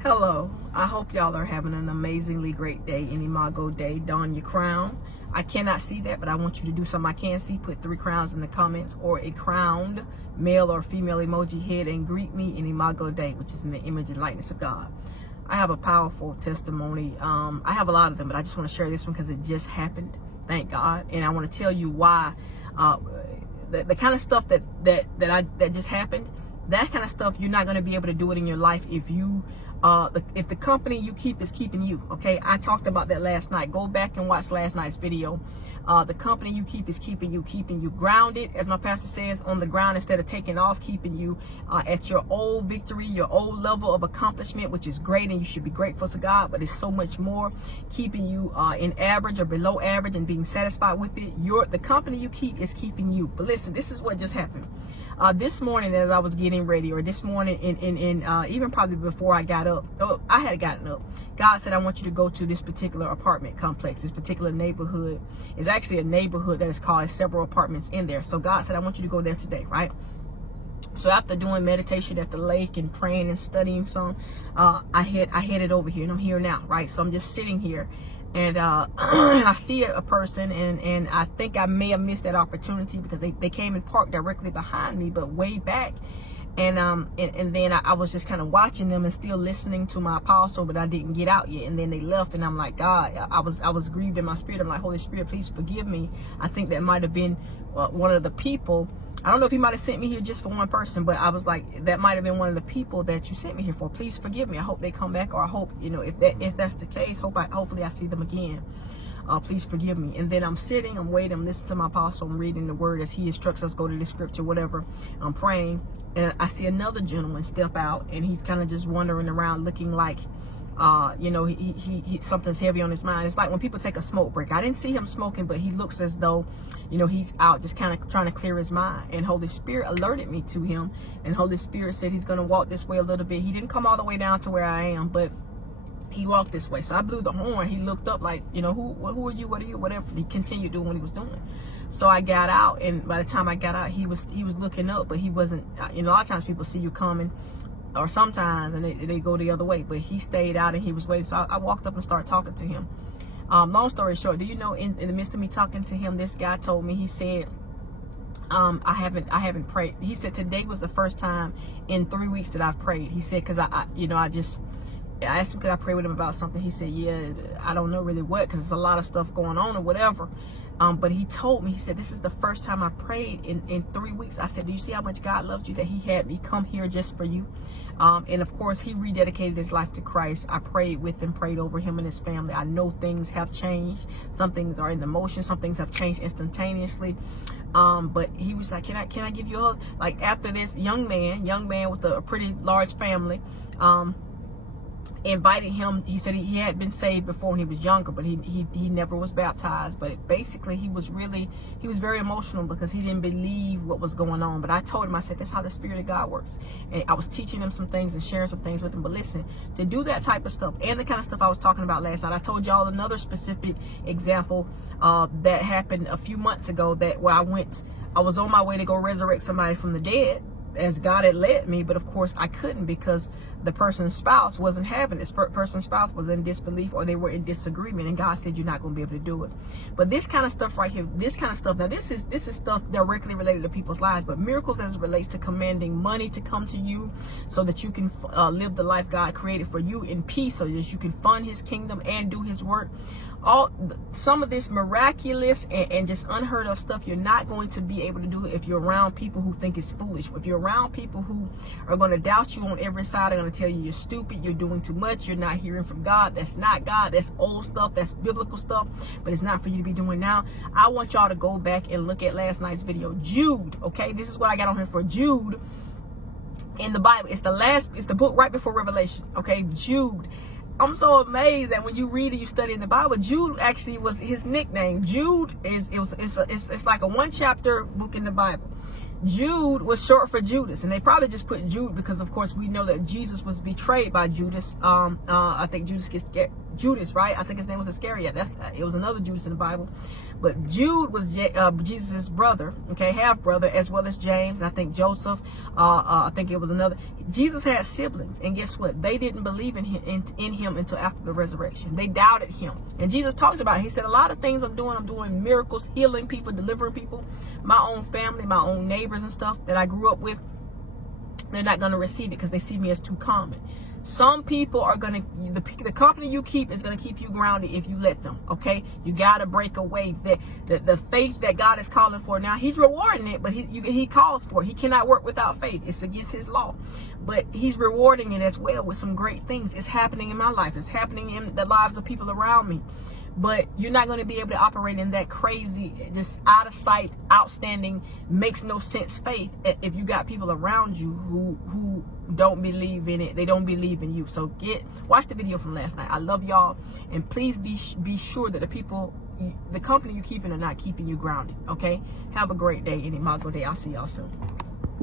Hello, I hope y'all are having an amazingly great day in Imago Dei. Don your crown. I cannot see that, but I want you to do something I can see. Put 3 crowns in the comments, or a crowned male or female emoji head, and greet me in Imago Dei, which is in the image and likeness of God. I have a powerful testimony. I have a lot of them, but I just want to share this one because it just happened. Thank God. And I want to tell you why. The kind of stuff that just happened, that kind of stuff, you're not going to be able to do it in your life if you if the company you keep is keeping you. Okay, I talked about that last night. Go back and watch last night's video. The company you keep is keeping you grounded, as my pastor says, on the ground instead of taking off, keeping you at your old victory, your old level of accomplishment, which is great, and you should be grateful to God, but it's so much more, keeping you in average or below average and being satisfied with it. The company you keep is keeping you. But listen, this is what just happened. This morning, as I was getting ready, or this morning, even probably before I got up, I had gotten up, God said, I want you to go to this particular apartment complex. This particular neighborhood is actually a neighborhood that is called several apartments in there. So God said, I want you to go there today, right? So after doing meditation at the lake and praying and studying some, I headed over here, and I'm here now, right? So I'm just sitting here. And I see a person, and I think I may have missed that opportunity because they came and parked directly behind me, but way back. And then I was just kind of watching them and still listening to my apostle, but I didn't get out yet. And then they left, and I'm like, God, I was grieved in my spirit. I'm like, Holy Spirit, please forgive me. I think that might have been one of the people. I don't know if he might have sent me here just for one person, but I was like, that might have been one of the people that you sent me here for. Please forgive me. I hope they come back, or I hope, if that's the case, hopefully I see them again. Please forgive me. And then I'm sitting, I'm waiting, I'm listening to my apostle, I'm reading the word as he instructs us, go to the scripture, whatever. I'm praying, and I see another gentleman step out, and he's kind of just wandering around looking like, he something's heavy on his mind. It's like when people take a smoke break. I didn't see him smoking, but he looks as though, he's out just kind of trying to clear his mind. And Holy Spirit alerted me to him, and Holy Spirit said he's going to walk this way a little bit. He didn't come all the way down to where I am, but he walked this way. So I blew the horn. He looked up like, who are you? What are you? Whatever. He continued doing what he was doing. So I got out, and by the time I got out, he was looking up, but he wasn't. A lot of times people see you coming, or sometimes, and they go the other way. But he stayed out, and he was waiting. So I walked up and started talking to him. Long story short, do you know, in the midst of me talking to him, this guy told me, he said, I haven't prayed. He said today was the first time in 3 weeks that I've prayed. He said, because I asked him, could I pray with him about something? He said, yeah, I don't know really what, because there's a lot of stuff going on or whatever. But he told me, he said, this is the first time I prayed in 3 weeks. I said, do you see how much God loved you, that he had me come here just for you? And of course, he rededicated his life to Christ. I prayed with him, prayed over him and his family. I know things have changed. Some things are in the motion. Some things have changed instantaneously. But he was like, can I give you a hug? Like, after this young man with a pretty large family, invited him. He said he had been saved before when he was younger, but he never was baptized. But basically, he was very emotional because he didn't believe what was going on. But I told him, I said, that's how the Spirit of God works. And I was teaching him some things and sharing some things with him. But listen, to do that type of stuff and the kind of stuff I was talking about last night, I told y'all another specific example that happened a few months ago, where I was on my way to go resurrect somebody from the dead, as God had led me, but of course I couldn't, because the person's spouse wasn't having it. This person's spouse was in disbelief, or they were in disagreement, and God said, you're not going to be able to do it. But this kind of stuff right here, this kind of stuff, now this is stuff directly related to people's lives, but miracles as it relates to commanding money to come to you so that you can live the life God created for you in peace, so that you can fund his kingdom and do his work. Some of this miraculous and just unheard of stuff, you're not going to be able to do it if you're around people who think it's foolish. If you're around people who are going to doubt you on every side, are going to tell you you're stupid, you're doing too much, you're not hearing from God. That's not God. That's old stuff. That's biblical stuff, but it's not for you to be doing now. I want y'all to go back and look at last night's video. Jude, okay? This is what I got on here for. Jude in the Bible. It's the book right before Revelation, okay? Jude. I'm so amazed that when you read it, you study in the Bible, Jude actually was his nickname. Jude it's like a 1-chapter book in the Bible. Jude was short for Judas, and they probably just put Jude because, of course, we know that Jesus was betrayed by Judas. I think Judas Judas, right? I think his name was Iscariot. It was another Judas in the Bible. But Jude was Jesus' brother, okay, half brother, as well as James, and I think Joseph. I think it was another. Jesus had siblings, and guess what? They didn't believe in him until after the resurrection. They doubted him, and Jesus talked about it. He said, a lot of things I'm doing miracles, healing people, delivering people, my own family, my own neighbors and stuff that I grew up with. They're not going to receive it because they see me as too common. Some people are going to, the company you keep is going to keep you grounded if you let them, okay? You got to break away. The faith that God is calling for. Now, he's rewarding it, but he calls for it. He cannot work without faith. It's against his law. But he's rewarding it as well with some great things. It's happening in my life. It's happening in the lives of people around me. But you're not going to be able to operate in that crazy, just out of sight, outstanding, makes no sense faith if you got people around you who don't believe in it. They don't believe in you. So watch the video from last night. I love y'all, and please be sure that the company you're keeping are not keeping you grounded. Okay, have a great day, and Imago Day. I'll see y'all soon.